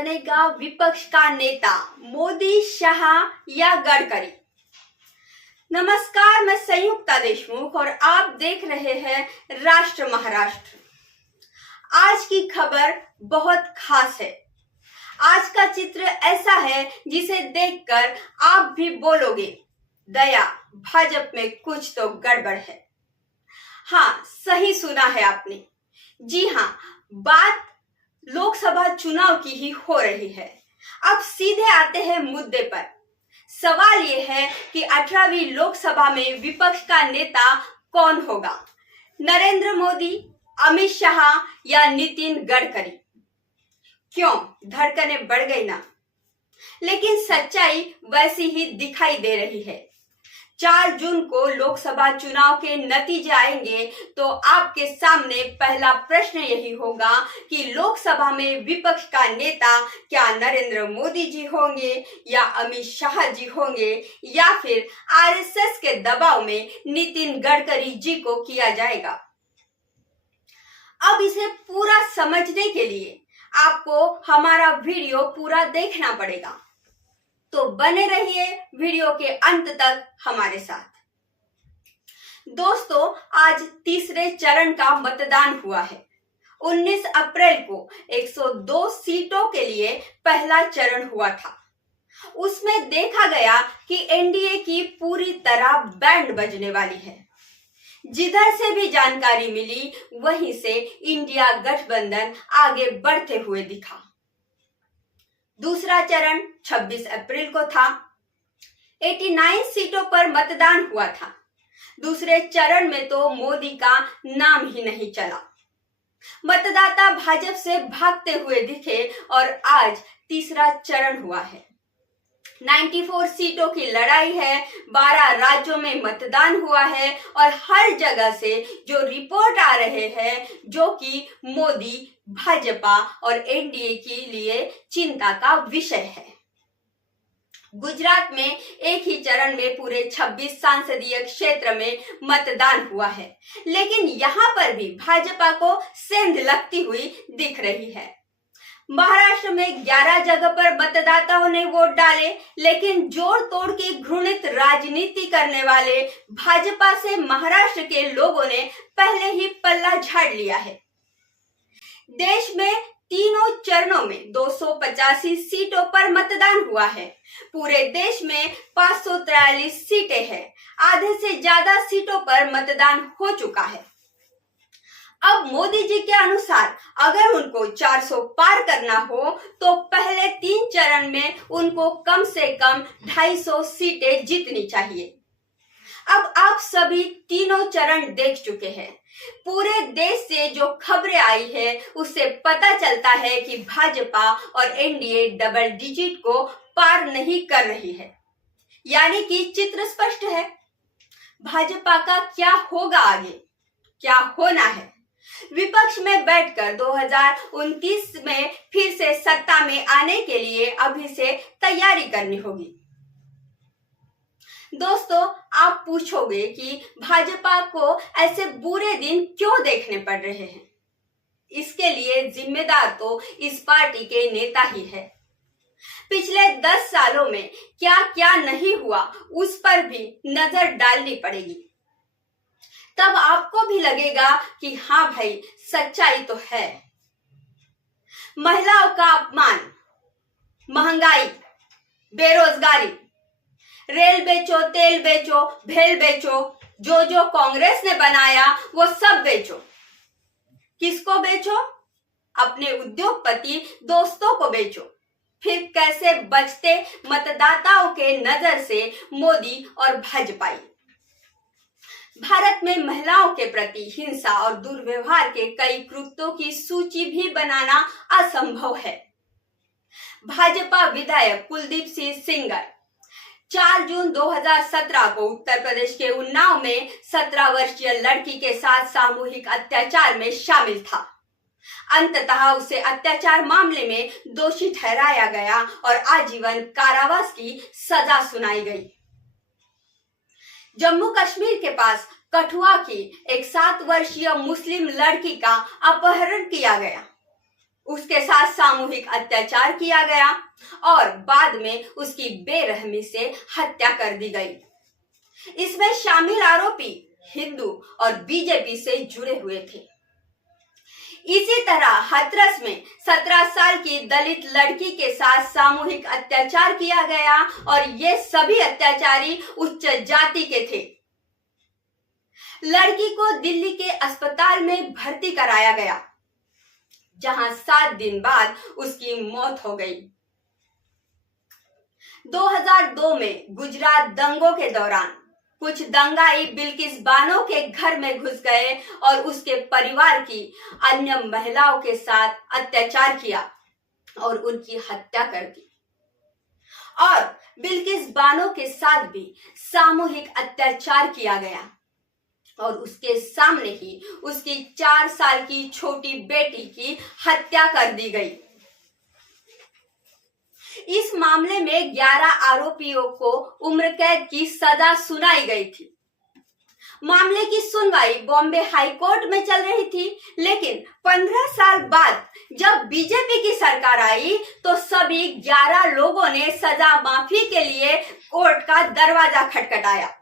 बनेगा विपक्ष का नेता, मोदी, शाह या गडकरी? नमस्कार, मैं संयुक्ता देशमुख और आप देख रहे हैं राष्ट्र महाराष्ट्र। आज की खबर बहुत खास है। आज का चित्र ऐसा है जिसे देखकर आप भी बोलोगे, दया, भाजपा में कुछ तो गड़बड़ है। हाँ, सही सुना है आपने। जी हाँ, बात लोकसभा चुनाव की ही हो रही है। अब सीधे आते हैं मुद्दे पर। सवाल ये है कि 18वीं लोकसभा में विपक्ष का नेता कौन होगा? नरेंद्र मोदी, अमित शाह या नितिन गडकरी? क्यों, धड़कनें बढ़ गई ना? लेकिन सच्चाई वैसी ही दिखाई दे रही है। 4 जून को लोकसभा चुनाव के नतीजे आएंगे तो आपके सामने पहला प्रश्न यही होगा कि लोकसभा में विपक्ष का नेता क्या नरेंद्र मोदी जी होंगे या अमित शाह जी होंगे या फिर आरएसएस के दबाव में नितिन गडकरी जी को किया जाएगा। अब इसे पूरा समझने के लिए आपको हमारा वीडियो पूरा देखना पड़ेगा, तो बने रहिए वीडियो के अंत तक हमारे साथ। दोस्तों, आज तीसरे चरण का मतदान हुआ है। 19 अप्रैल को 102 सीटों के लिए पहला चरण हुआ था। उसमें देखा गया कि एनडीए की पूरी तरह बैंड बजने वाली है। जिधर से भी जानकारी मिली वहीं से इंडिया गठबंधन आगे बढ़ते हुए दिखा। दूसरा चरण 26 अप्रैल को था। 89 सीटों पर मतदान हुआ था। दूसरे चरण में तो मोदी का नाम ही नहीं चला। मतदाता भाजपा से भागते हुए दिखे और आज तीसरा चरण हुआ है। 94 सीटों की लड़ाई है। 12 राज्यों में मतदान हुआ है और हर जगह से जो रिपोर्ट आ रहे हैं जो कि मोदी, भाजपा और एनडीए के लिए चिंता का विषय है। गुजरात में एक ही चरण में पूरे 26 संसदीय क्षेत्र में मतदान हुआ है, लेकिन यहाँ पर भी भाजपा को सेंध लगती हुई दिख रही है। महाराष्ट्र में 11 जगह पर मतदाताओं ने वोट डाले, लेकिन जोड़ तोड़ की घृणित राजनीति करने वाले भाजपा से महाराष्ट्र के लोगों ने पहले ही पल्ला झाड़ लिया है। देश में तीनों चरणों में 285 सीटों पर मतदान हुआ है। पूरे देश में 543 सीटें हैं। आधे से ज्यादा सीटों पर मतदान हो चुका है। अब मोदी जी के अनुसार अगर उनको 400 पार करना हो तो पहले 3 चरण में उनको कम से कम 250 सीटें जीतनी चाहिए। अब आप सभी तीनों चरण देख चुके हैं। पूरे देश से जो खबरें आई है उससे पता चलता है कि भाजपा और एनडीए डबल डिजिट को पार नहीं कर रही है। यानी कि चित्र स्पष्ट है। भाजपा का क्या होगा आगे, क्या होना है? विपक्ष में बैठकर 2029 में फिर से सत्ता में आने के लिए अभी से तैयारी करनी होगी। दोस्तों, आप पूछोगे कि भाजपा को ऐसे बुरे दिन क्यों देखने पड़ रहे हैं? इसके लिए जिम्मेदार तो इस पार्टी के नेता ही है। पिछले 10 सालों में क्या क्या नहीं हुआ उस पर भी नजर डालनी पड़ेगी। तब आपको भी लगेगा कि हाँ भाई, सच्चाई तो है। महिलाओं का अपमान, महंगाई, बेरोजगारी, रेल बेचो, तेल बेचो, भेल बेचो, जो कांग्रेस ने बनाया वो सब बेचो। किसको बेचो? अपने उद्योगपति दोस्तों को बेचो। फिर कैसे बचते मतदाताओं के नजर से मोदी और भाजपाई। भारत में महिलाओं के प्रति हिंसा और दुर्व्यवहार के कई कृत्यों की सूची भी बनाना असंभव है। भाजपा विधायक कुलदीप सिंह सेंगर 4 जून 2017 को उत्तर प्रदेश के उन्नाव में 17 वर्षीय लड़की के साथ सामूहिक अत्याचार में शामिल था। अंततः उसे अत्याचार मामले में दोषी ठहराया गया और आजीवन कारावास की सजा सुनाई गई। जम्मू कश्मीर के पास कठुआ की एक 7 वर्षीय मुस्लिम लड़की का अपहरण किया गया। उसके साथ सामूहिक अत्याचार किया गया और बाद में उसकी बेरहमी से हत्या कर दी गई। इसमें शामिल आरोपी हिंदू और बीजेपी से जुड़े हुए थे। इसी तरह हाथरस में 17 साल की दलित लड़की के साथ सामूहिक अत्याचार किया गया और ये सभी अत्याचारी उच्च जाति के थे। लड़की को दिल्ली के अस्पताल में भर्ती कराया गया, जहां 7 दिन बाद उसकी मौत हो गई। 2002 में गुजरात दंगों के दौरान कुछ दंगाई बिल्किस बानो के घर में घुस गए और उसके परिवार की अन्य महिलाओं के साथ अत्याचार किया और उनकी हत्या कर दी। और बिल्किस बानो के साथ भी सामूहिक अत्याचार किया गया और उसके सामने ही उसकी 4 साल की छोटी बेटी की हत्या कर दी गई। इस मामले में 11 आरोपियों को उम्र कैद की सजा सुनाई गई थी। मामले की सुनवाई बॉम्बे हाई कोर्ट में चल रही थी, लेकिन 15 साल बाद जब बीजेपी की सरकार आई तो सभी 11 लोगों ने सजा माफी के लिए कोर्ट का दरवाजा खटखटाया।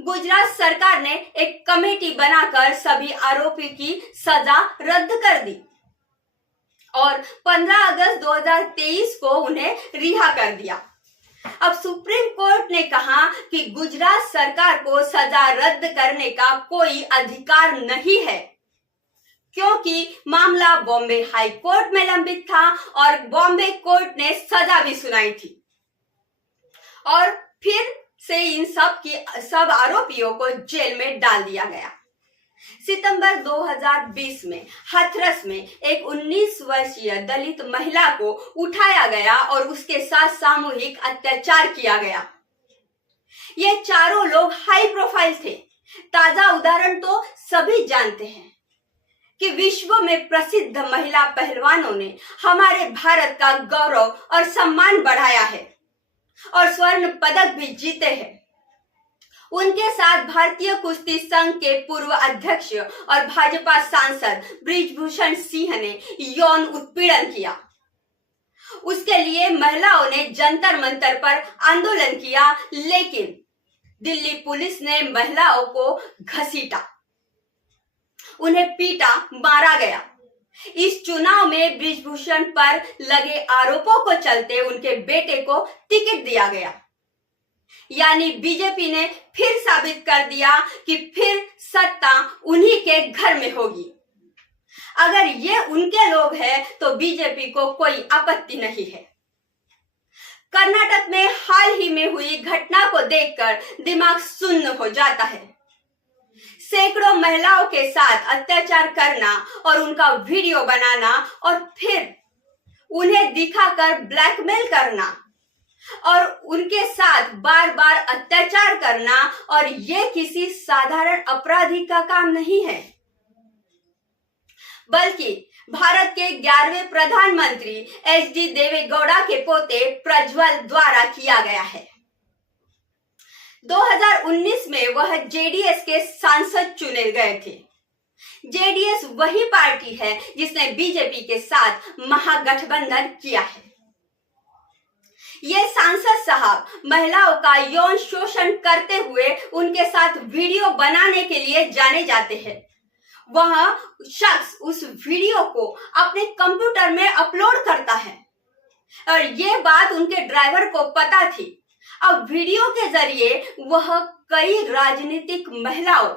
गुजरात सरकार ने एक कमेटी बनाकर सभी आरोपी की सजा रद्द कर दी और 15 अगस्त 2023 को उन्हें रिहा कर दिया। अब सुप्रीम कोर्ट ने कहा कि गुजरात सरकार को सजा रद्द करने का कोई अधिकार नहीं है, क्योंकि मामला बॉम्बे हाई कोर्ट में लंबित था और बॉम्बे कोर्ट ने सजा भी सुनाई थी। और फिर से इन सब आरोपियों को जेल में डाल दिया गया। सितंबर 2020 में हाथरस में एक 19 वर्षीय दलित महिला को उठाया गया और उसके साथ सामूहिक अत्याचार किया गया। ये चारों लोग हाई प्रोफाइल थे। ताजा उदाहरण तो सभी जानते हैं कि विश्व में प्रसिद्ध महिला पहलवानों ने हमारे भारत का गौरव और सम्मान बढ़ाया है और स्वर्ण पदक भी जीते हैं। उनके साथ भारतीय कुश्ती संघ के पूर्व अध्यक्ष और भाजपा सांसद बृजभूषण सिंह ने यौन उत्पीड़न किया। उसके लिए महिलाओं ने जंतर मंतर पर आंदोलन किया, लेकिन दिल्ली पुलिस ने महिलाओं को घसीटा, उन्हें पीटा, मारा गया। इस चुनाव में बृजभूषण पर लगे आरोपों को चलते उनके बेटे को टिकट दिया गया। यानी बीजेपी ने फिर साबित कर दिया कि फिर सत्ता उन्हीं के घर में होगी। अगर ये उनके लोग हैं तो बीजेपी को कोई आपत्ति नहीं है। कर्नाटक में हाल ही में हुई घटना को देखकर दिमाग सुन्न हो जाता है। सैकड़ों महिलाओं के साथ अत्याचार करना और उनका वीडियो बनाना और फिर उन्हें दिखाकर ब्लैकमेल करना और उनके साथ बार बार अत्याचार करना, और ये किसी साधारण अपराधी का काम नहीं है, बल्कि भारत के 11वें प्रधानमंत्री एच.डी. देवेगौड़ा के पोते प्रज्वल द्वारा किया गया है। 2019 में वह जेडीएस के सांसद चुने गए थे। जेडीएस वही पार्टी है जिसने बीजेपी के साथ महागठबंधन किया है। ये सांसद साहब महिलाओं का यौन शोषण करते हुए उनके साथ वीडियो बनाने के लिए जाने जाते हैं। वह शख्स उस वीडियो को अपने कंप्यूटर में अपलोड करता है और ये बात उनके ड्राइवर को पता थी। अब वीडियो के जरिए वह कई राजनीतिक महिलाओं,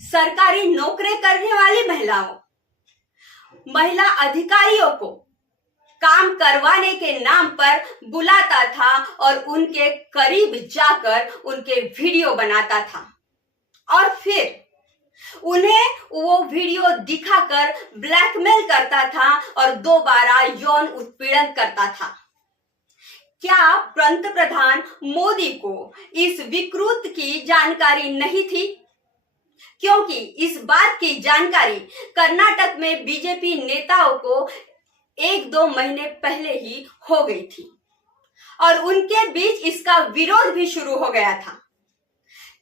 सरकारी नौकरी करने वाली महिलाओं, महिला अधिकारियों को काम करवाने के नाम पर बुलाता था और उनके करीब जाकर उनके वीडियो बनाता था और फिर उन्हें वो वीडियो दिखाकर ब्लैकमेल करता था और दोबारा यौन उत्पीड़न करता था। क्या पंतप्रधान मोदी को इस विकृत की जानकारी नहीं थी? क्योंकि इस बात की जानकारी कर्नाटक में बीजेपी नेताओं को 1-2 महीने पहले ही हो गई थी और उनके बीच इसका विरोध भी शुरू हो गया था।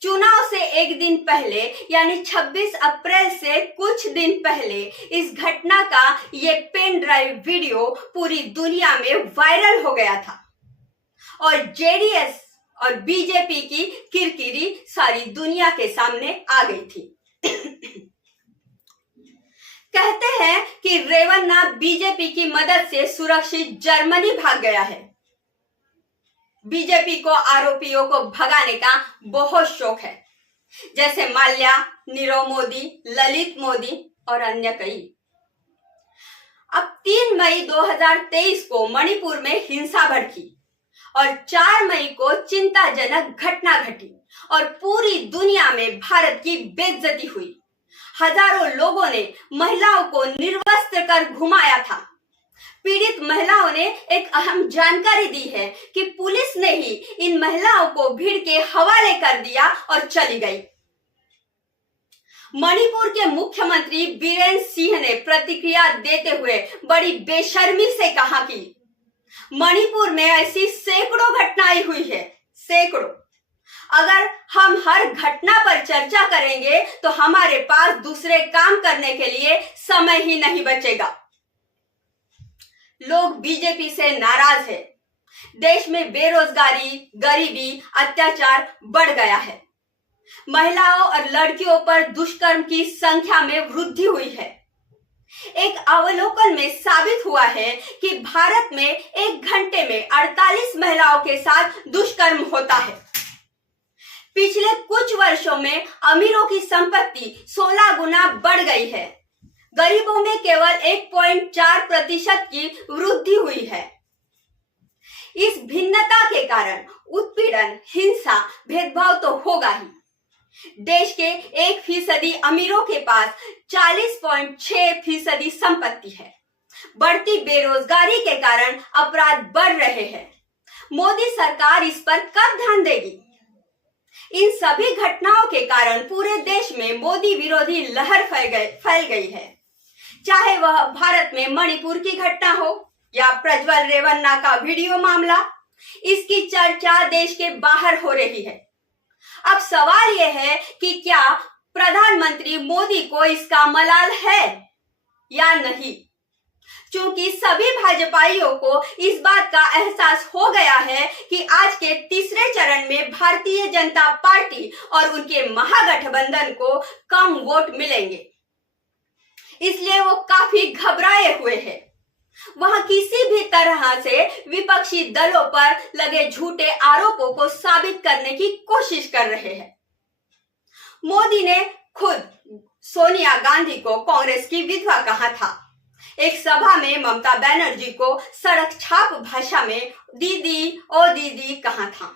चुनाव से एक दिन पहले यानी 26 अप्रैल से कुछ दिन पहले इस घटना का ये पेन ड्राइव वीडियो पूरी दुनिया में वायरल हो गया था और जेडीएस और बीजेपी की किरकिरी सारी दुनिया के सामने आ गई थी। कहते हैं कि रेवन्ना बीजेपी की मदद से सुरक्षित जर्मनी भाग गया है। बीजेपी को आरोपियों को भगाने का बहुत शौक है, जैसे माल्या, नीरव मोदी, ललित मोदी और अन्य कई। अब 3 मई 2023 को मणिपुर में हिंसा भड़की और 4 मई को चिंताजनक घटना घटी और पूरी दुनिया में भारत की बेइज्जती हुई। हजारों लोगों ने महिलाओं को निर्वस्त्र कर घुमाया था। पीड़ित महिलाओं ने एक अहम जानकारी दी है कि पुलिस ने ही इन महिलाओं को भीड़ के हवाले कर दिया और चली गई। मणिपुर के मुख्यमंत्री बीरेन सिंह ने प्रतिक्रिया देते हुए बड़ी बेशर्मी से कहा कि मणिपुर में ऐसी सैकड़ों घटनाएं हुई है, सैकड़ों। अगर हम हर घटना पर चर्चा करेंगे तो हमारे पास दूसरे काम करने के लिए समय ही नहीं बचेगा। लोग बीजेपी से नाराज है। देश में बेरोजगारी, गरीबी, अत्याचार बढ़ गया है। महिलाओं और लड़कियों पर दुष्कर्म की संख्या में वृद्धि हुई है। एक अवलोकन में साबित हुआ है कि भारत में 1 घंटे में 48 महिलाओं के साथ दुष्कर्म होता है। पिछले कुछ वर्षों में अमीरों की संपत्ति 16 गुना बढ़ गई है। गरीबों में केवल 1.4% की वृद्धि हुई है। इस भिन्नता के कारण उत्पीड़न, हिंसा, भेदभाव तो होगा ही। देश के 1% अमीरों के पास 40.6% संपत्ति है। बढ़ती बेरोजगारी के कारण अपराध बढ़ रहे हैं। मोदी सरकार इस पर कब ध्यान देगी? इन सभी घटनाओं के कारण पूरे देश में मोदी विरोधी लहर फैल गई है। चाहे वह भारत में मणिपुर की घटना हो या प्रज्वल रेवन्ना का वीडियो मामला, इसकी चर्चा देश के बाहर हो रही है। अब सवाल यह है कि क्या प्रधानमंत्री मोदी को इसका मलाल है या नहीं? क्योंकि सभी भाजपाइयों को इस बात का एहसास हो गया है कि आज के तीसरे चरण में भारतीय जनता पार्टी और उनके महागठबंधन को कम वोट मिलेंगे, इसलिए वो काफी घबराए हुए हैं। वह किसी भी तरह से विपक्षी दलों पर लगे झूठे आरोपों को साबित करने की कोशिश कर रहे हैं। मोदी ने खुद सोनिया गांधी को कांग्रेस की विधवा कहा था। एक सभा में ममता बनर्जी को सड़क छाप भाषा में दीदी ओ दीदी कहा था।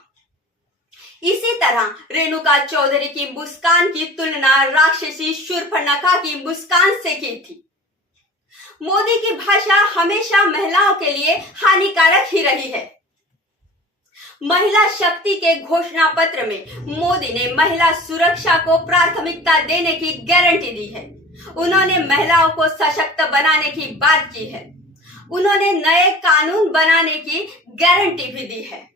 इसी तरह रेणुका चौधरी की मुस्कान की तुलना राक्षसी शूर्पणखा की मुस्कान से की थी। मोदी की भाषा हमेशा महिलाओं के लिए हानिकारक ही रही है। महिला शक्ति के घोषणा पत्र में मोदी ने महिला सुरक्षा को प्राथमिकता देने की गारंटी दी है। उन्होंने महिलाओं को सशक्त बनाने की बात की है। उन्होंने नए कानून बनाने की गारंटी भी दी है।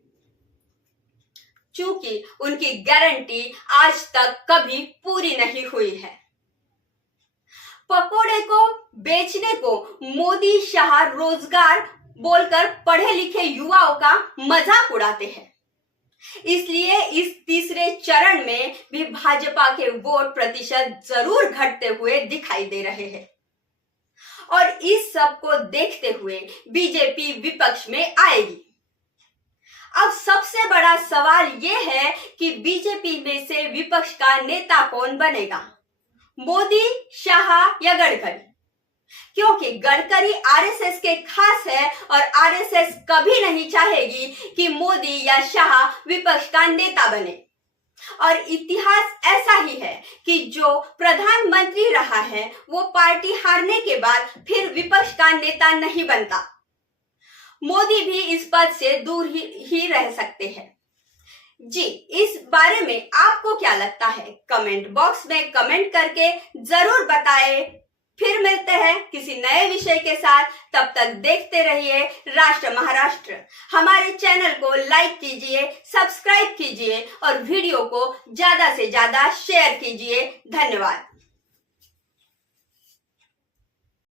चूंकि उनकी गारंटी आज तक कभी पूरी नहीं हुई है। पकोड़े को बेचने को मोदी शाह रोजगार बोलकर पढ़े लिखे युवाओं का मजाक उड़ाते हैं। इसलिए इस तीसरे चरण में भी भाजपा के वोट प्रतिशत जरूर घटते हुए दिखाई दे रहे हैं और इस सब को देखते हुए बीजेपी विपक्ष में आएगी। अब सबसे बड़ा सवाल यह है कि बीजेपी में से विपक्ष का नेता कौन बनेगा, मोदी, शाह या गडकरी? क्योंकि गडकरी आरएसएस के खास है और आरएसएस कभी नहीं चाहेगी कि मोदी या शाह विपक्ष का नेता बने। और इतिहास ऐसा ही है कि जो प्रधानमंत्री रहा है वो पार्टी हारने के बाद फिर विपक्ष का नेता नहीं बनता। मोदी भी इस पद से दूर ही रह सकते हैं। जी, इस बारे में आपको क्या लगता है? कमेंट बॉक्स में कमेंट करके जरूर बताएं। फिर मिलते हैं किसी नए विषय के साथ। तब तक देखते रहिए राष्ट्र महाराष्ट्र। हमारे चैनल को लाइक कीजिए, सब्सक्राइब कीजिए और वीडियो को ज्यादा से ज्यादा शेयर कीजिए। धन्यवाद।